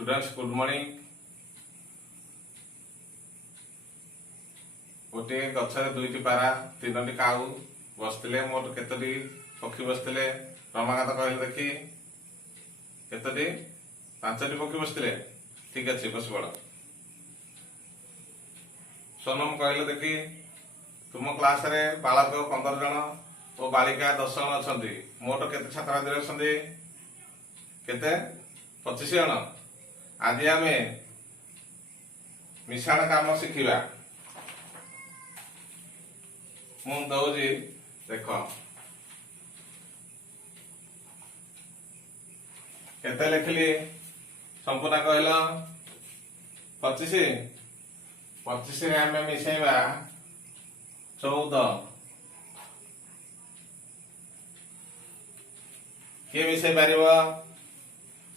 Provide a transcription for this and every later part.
Students good morning. गोटे गचर दुईटी पारा तीनोटी काऊ बसते मोट केतोटी पक्षी बसते रमाकांत कहले देखी केतोटी पांचटी पक्षी बसते। ठीक अच्छे बस पड़। सोनम कहले देखी तुम क्लास रे बालक 15 जन और बालिका 10 जन अच्छा मोट केते छात्र अच्छा केते 25 जन। आज आम मिशाण काम शिखा मुझे देख केते लिखली संपूर्ण कहल 25 25 रे आम मिसेबा 14 किए मिसई पार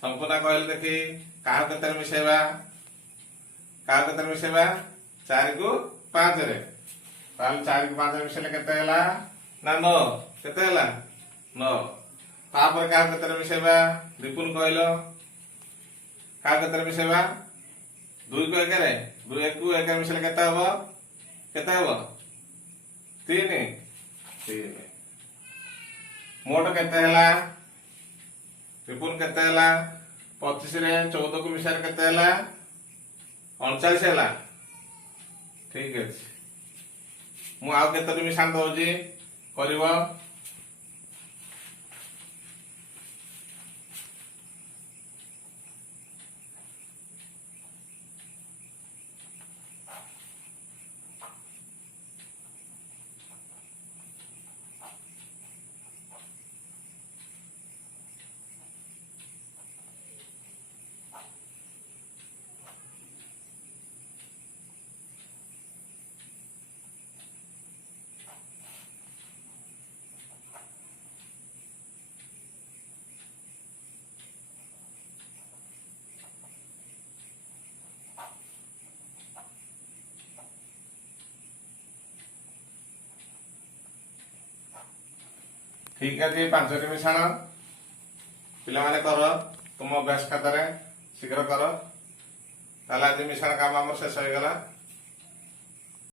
संपूर्ण कहले देखी क्या केते मिसेबा क्या केते मिसेबा 4 को 5 रे 4 को 5 मिसेले केते हला ना 9 केते हला 9 तापर क्या केते मिसेबा दीपुन कहलो क्या केते मिसेबा 2 को 1 रे 2 1 को 1 मिसेले केते हबो 3 मोट केते हला दीपुन केते हला 25 रे 14 को मिसार केते हला 39 हला। ठीक अछि मु आउ केते मिसान दउजी करबो ठीक है 5टी मिशाण पिला माने कर तुम अभ्यास खातार शीघ्र कर ताला आज मिशाण काम आम शेष हो गला।